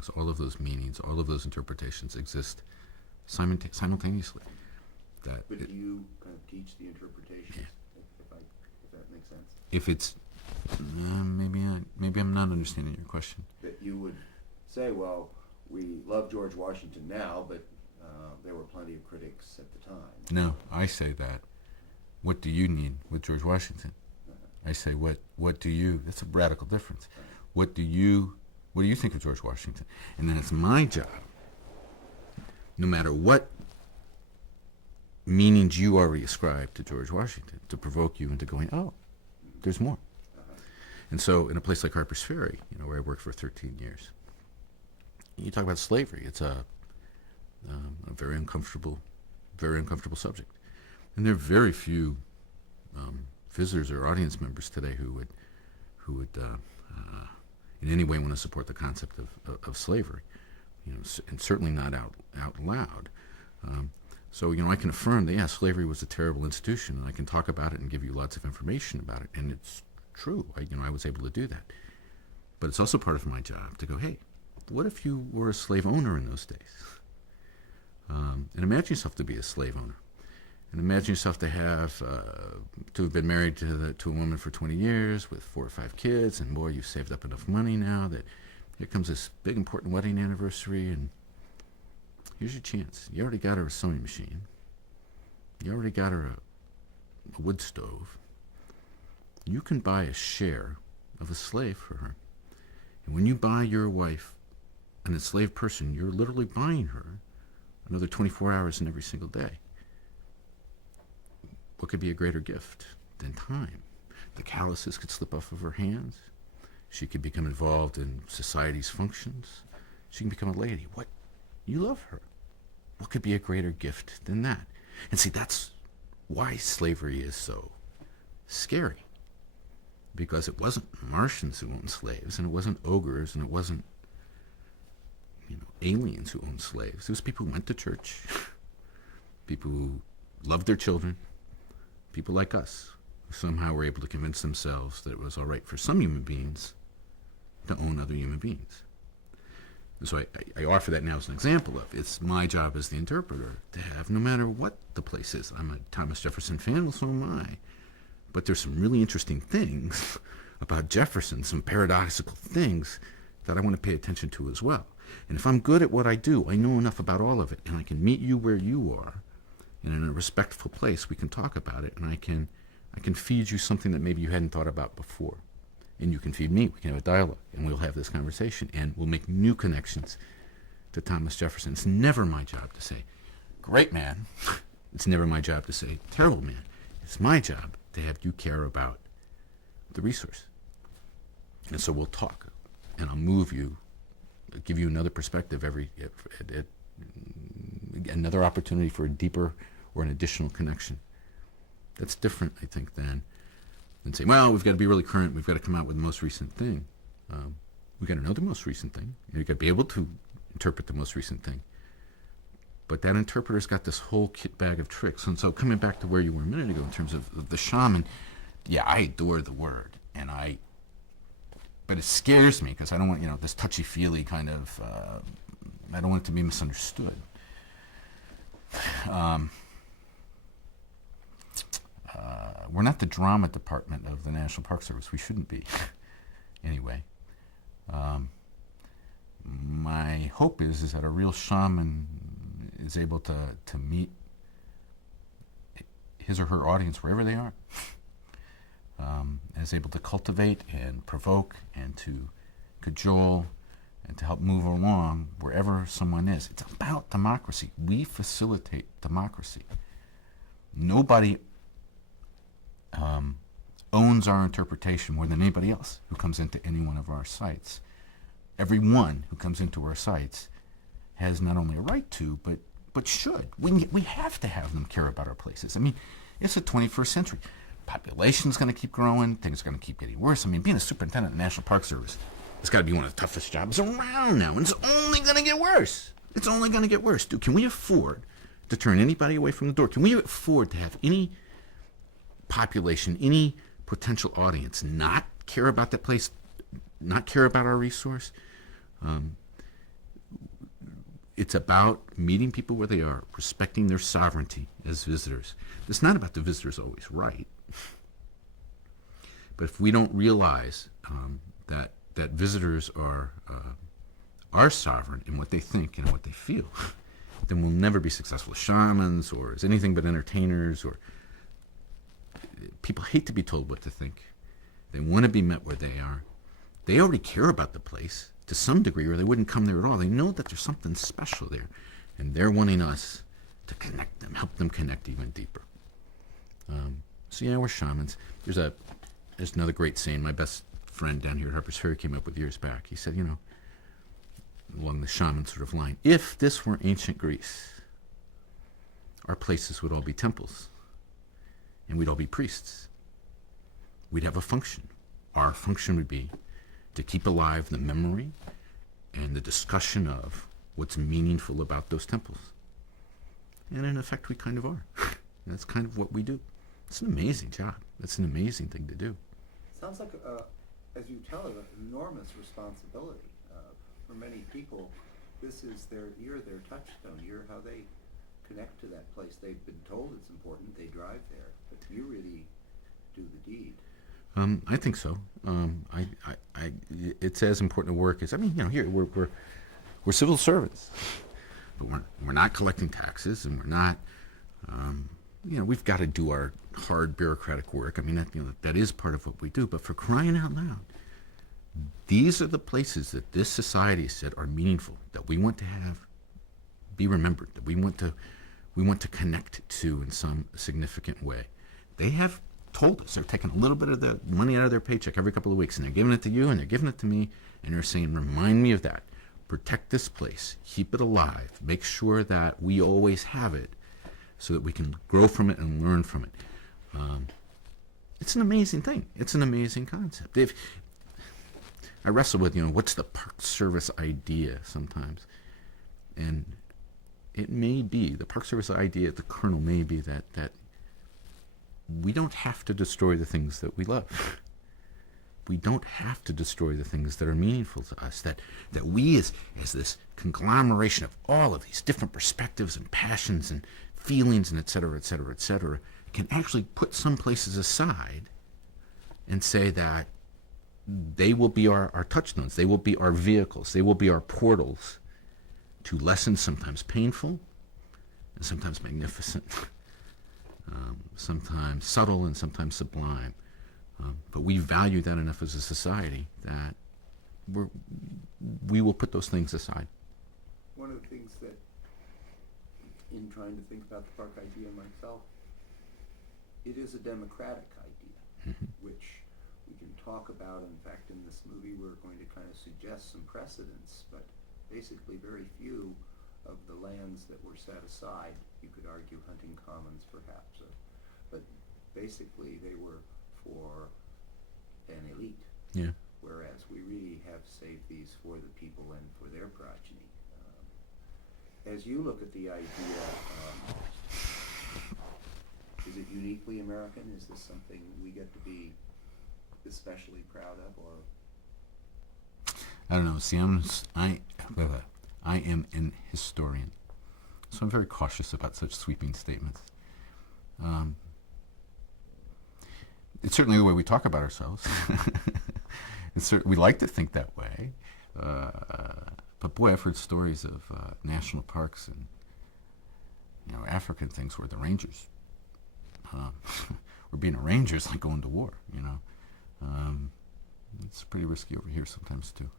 things, all of those meanings, all of those interpretations exist simultaneously. But do you kind of teach the interpretations, if that makes sense? If it's, maybe I'm not understanding your question. That you would say, well, we love George Washington now, but there were plenty of critics at the time. No, I say that. What do you need with George Washington? I say, what do you? That's a radical difference. What do you think of George Washington? And then it's my job, no matter what meanings you already ascribe to George Washington, to provoke you into going, oh, there's more. And so in a place like Harper's Ferry, where I worked for 13 years, you talk about slavery. It's a very uncomfortable subject. And there are very few visitors or audience members today who would in any way want to support the concept of slavery, and certainly not out loud. So I can affirm that slavery was a terrible institution, and I can talk about it and give you lots of information about it, and it's true. I was able to do that. But it's also part of my job to go, hey, what if you were a slave owner in those days? And imagine yourself to be a slave owner. And imagine yourself to have been married to a woman for 20 years with 4 or 5 kids, and boy, you've saved up enough money now that here comes this big important wedding anniversary, and here's your chance. You already got her a sewing machine. You already got her a wood stove. You can buy a share of a slave for her. And when you buy your wife an enslaved person, you're literally buying her another 24 hours in every single day. What could be a greater gift than time? The calluses could slip off of her hands. She could become involved in society's functions. She can become a lady. What? You love her. What could be a greater gift than that? And see, that's why slavery is so scary. Because it wasn't Martians who owned slaves, and it wasn't ogres, and it wasn't aliens who owned slaves. It was people who went to church, people who loved their children, people like us, who somehow were able to convince themselves that it was all right for some human beings to own other human beings. And so I offer that now as an example of it's my job as the interpreter to have, no matter what the place is. I'm a Thomas Jefferson fan, well, so am I. But there's some really interesting things about Jefferson, some paradoxical things that I want to pay attention to as well. And if I'm good at what I do, I know enough about all of it, and I can meet you where you are, and in a respectful place, we can talk about it, and I can feed you something that maybe you hadn't thought about before. And you can feed me. We can have a dialogue, and we'll have this conversation, and we'll make new connections to Thomas Jefferson. It's never my job to say, great man. It's never my job to say, terrible man. It's my job to have you care about the resource. And so we'll talk, and I'll move you, give you another perspective, another opportunity for a deeper or an additional connection. That's different, I think, than saying, well, we've got to be really current, we've got to come out with the most recent thing. We've got to know the most recent thing. You've got to be able to interpret the most recent thing. But that interpreter's got this whole kit bag of tricks. And so coming back to where you were a minute ago in terms of the shaman, I adore the word. But it scares me because I don't want, this touchy-feely kind of, I don't want it to be misunderstood. We're not the drama department of the National Park Service. We shouldn't be. Anyway, my hope is that a real shaman is able to meet his or her audience wherever they are, is able to cultivate and provoke and to cajole and to help move along wherever someone is. It's about democracy. We facilitate democracy. Nobody owns our interpretation more than anybody else who comes into any one of our sites. Everyone who comes into our sites has not only a right to, but should. We have to have them care about our places. I mean, it's the 21st century. Population's going to keep growing. Things are going to keep getting worse. I mean, being a superintendent of the National Park Service, it's got to be one of the toughest jobs around now, and it's only going to get worse. It's only going to get worse. Dude, can we afford to turn anybody away from the door? Can we afford to have any population, any potential audience not care about that place, not care about our resource? it's about meeting people where they are, respecting their sovereignty as visitors. It's not about the visitors always right. But if we don't realize that visitors are sovereign in what they think and what they feel, then we'll never be successful as shamans or as anything but entertainers. Or people hate to be told what to think. They want to be met where they are. They already care about the place to some degree, or they wouldn't come there at all. They know that there's something special there, and they're wanting us to connect them, help them connect even deeper. So yeah, we're shamans. There's another great saying my best friend down here at Harper's Ferry came up with years back. He said, along the shaman sort of line, if this were ancient Greece, our places would all be temples, and we'd all be priests. We'd have a function. Our function would be to keep alive the memory and the discussion of what's meaningful about those temples. And in effect, we kind of are. That's kind of what we do. It's an amazing job. It's an amazing thing to do. Sounds like, as you tell it, an enormous responsibility. For many people, this is their touchstone. You're how they connect to that place. They've been told it's important. They drive there, but you really do the deed. I think so. It's as important a work as here we're civil servants, but we're not collecting taxes, and we're not. We've got to do our hard bureaucratic work. That is part of what we do. But for crying out loud, these are the places that this society said are meaningful, that we want to be remembered, that we want to connect to in some significant way. They have told us they're taking a little bit of the money out of their paycheck every couple of weeks, and they're giving it to you, and they're giving it to me, and they're saying, remind me of that. Protect this place. Keep it alive. Make sure that we always have it so that we can grow from it and learn from it. It's an amazing thing. It's an amazing concept. I wrestle with, what's the Park Service idea sometimes? And it may be, the Park Service idea at the kernel may be that we don't have to destroy the things that we love. We don't have to destroy the things that are meaningful to us, that we as this conglomeration of all of these different perspectives and passions and feelings and et cetera, can actually put some places aside and say that they will be our touchstones, they will be our vehicles, they will be our portals to lessons sometimes painful and sometimes magnificent. Sometimes subtle and sometimes sublime. But we value that enough as a society that we will put those things aside. One of the things that, in trying to think about the park idea myself, it is a democratic idea, which we can talk about. In fact, in this movie, we're going to kind of suggest some precedents, but basically very few of the lands that were set aside, you could argue hunting commons perhaps, but basically they were for an elite. Yeah. Whereas we really have saved these for the people and for their progeny. As you look at the idea, is it uniquely American? Is this something we get to be especially proud of, or? I don't know. See, I am an historian, so I'm very cautious about such sweeping statements. It's certainly the way we talk about ourselves. We like to think that way. But boy, I've heard stories of national parks and African things where the rangers were being a ranger is like going to war. It's pretty risky over here sometimes too.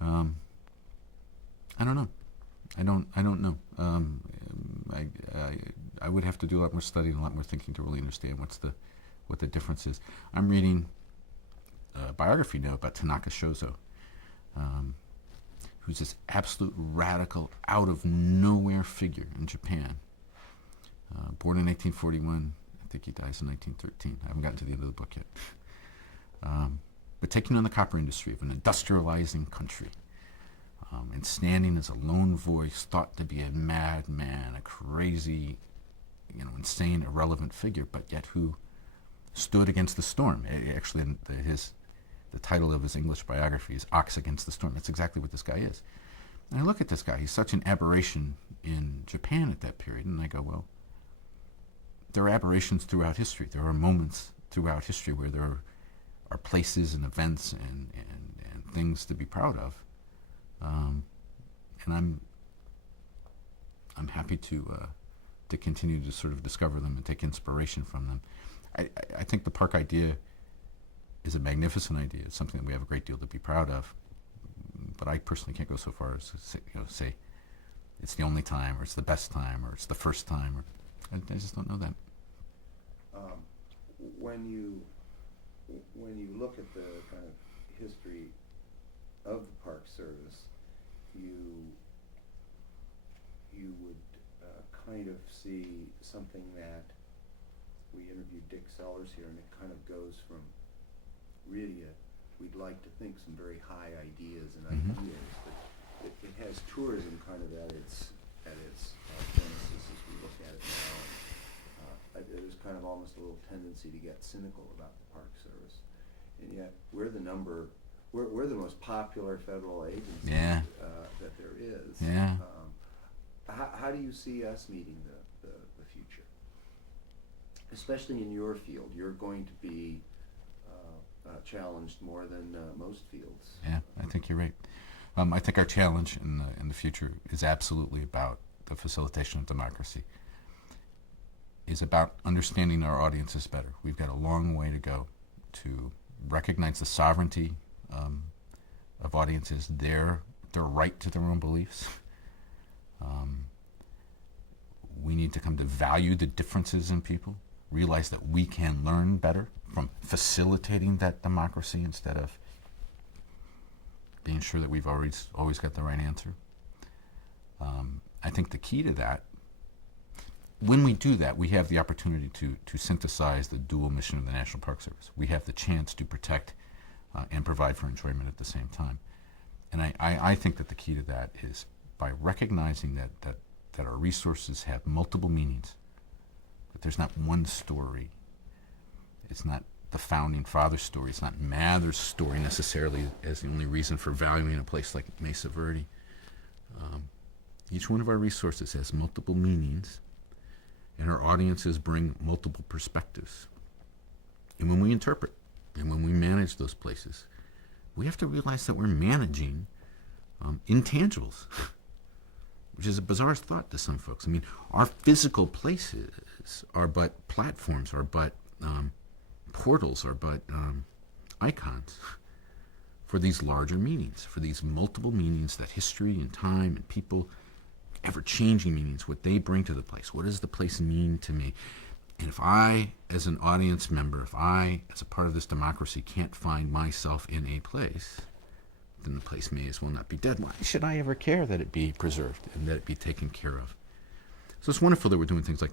I don't know. I don't know. I would have to do a lot more study and a lot more thinking to really understand what the difference is. I'm reading a biography now about Tanaka Shozo, who's this absolute radical, out of nowhere figure in Japan. Born in 1841, I think he dies in 1913. I haven't gotten to the end of the book yet. But taking on the copper industry of an industrializing country, and standing as a lone voice, thought to be a madman, a crazy, insane, irrelevant figure, but yet who stood against the storm. Actually, the title of his English biography is Ox Against the Storm. That's exactly what this guy is. And I look at this guy, he's such an aberration in Japan at that period, and I go, well, there are aberrations throughout history. There are moments throughout history where there are places and events and things to be proud of. And I'm happy to continue to sort of discover them and take inspiration from them. I think the park idea is a magnificent idea. It's something that we have a great deal to be proud of. But I personally can't go so far as to say it's the only time, or it's the best time, or it's the first time. Or I just don't know that. When you look at the kind of history of the Park Service, you would kind of see something that we interviewed Dick Sellers here, and it kind of goes from really we'd like to think some very high ideas and ideas, but it has tourism kind of at its genesis as we look at it now. There's kind of almost a little tendency to get cynical about the Park Service, and yet we're the most popular federal agency that there is. Yeah. How do you see us meeting the future? Especially in your field, you're going to be challenged more than most fields. Yeah, I think you're right. I think our challenge in the future is absolutely about the facilitation of democracy. Is about understanding our audiences better. We've got a long way to go to recognize the sovereignty of audiences, their right to their own beliefs. We need to come to value the differences in people, realize that we can learn better from facilitating that democracy instead of being sure that we've always got the right answer. I think the key to that, when we do that, we have the opportunity to synthesize the dual mission of the National Park Service. We have the chance to protect and provide for enjoyment at the same time. And I think that the key to that is by recognizing that our resources have multiple meanings, that there's not one story. It's not the founding father's story. It's not Mather's story necessarily as the only reason for valuing a place like Mesa Verde. Each one of our resources has multiple meanings, and our audiences bring multiple perspectives. And when we interpret and when we manage those places, we have to realize that we're managing intangibles, which is a bizarre thought to some folks. I mean, our physical places are but platforms, are but portals, are but icons for these larger meanings, for these multiple meanings that history and time and people, ever-changing meanings, what they bring to the place. What does the place mean to me? And if I, as an audience member, if I, as a part of this democracy, can't find myself in a place, then the place may as well not be dead. Why should I ever care that it be preserved and that it be taken care of? So it's wonderful that we're doing things like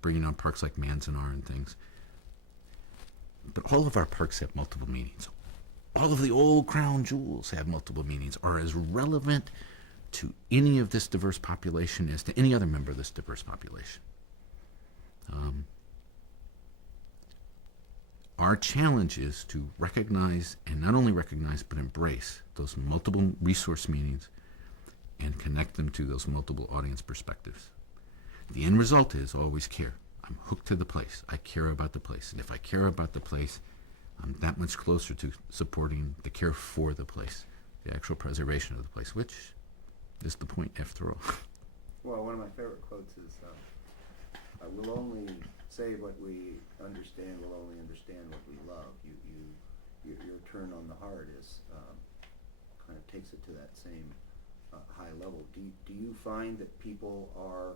bringing on parks like Manzanar and things. But all of our parks have multiple meanings. All of the old crown jewels have multiple meanings, are as relevant to any of this diverse population as to any other member of this diverse population. Our challenge is to recognize, and not only recognize, but embrace those multiple resource meanings and connect them to those multiple audience perspectives. The end result is always care. I'm hooked to the place. I care about the place. And if I care about the place, I'm that much closer to supporting the care for the place, the actual preservation of the place, which is the point after all. Well, one of my favorite quotes is, we'll only say what we understand, we'll only understand what we love. Your turn on the heart is kind of takes it to that same high level. Do you find that people are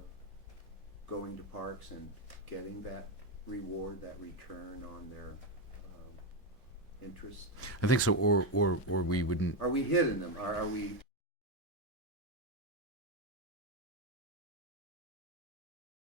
going to parks and getting that reward, that return on their interest? I think so, or we wouldn't. Are we hitting them? Are we